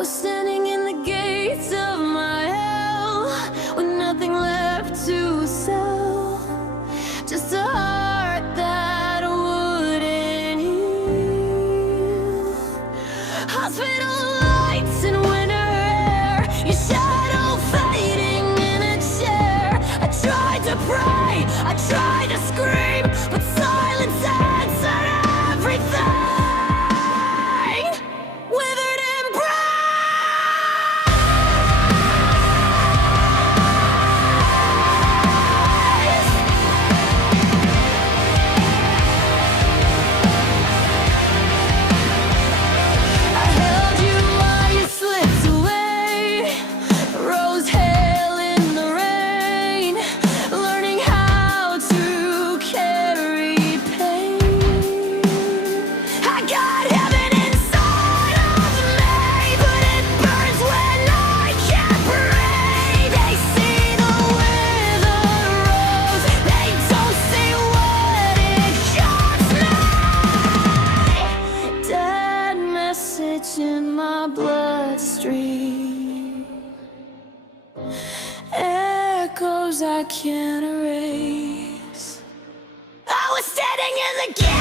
was standing in the gates of my hell with nothing left to sell, just a heart that wouldn't heal. Hospital lights and winter air, your shadow fading in a chair. I tried to pray, I tried to scream, but silence answered everything. Withered embrace. I held you while you slipped away, rose hail in the rain, learning how to carry pain. I got heaven inside of me, but it burns when I can't breathe. They see the withered rose, they don't see what it cost me. Dead message in my bloodstream, echoes I can't erase. I was standing in the gate.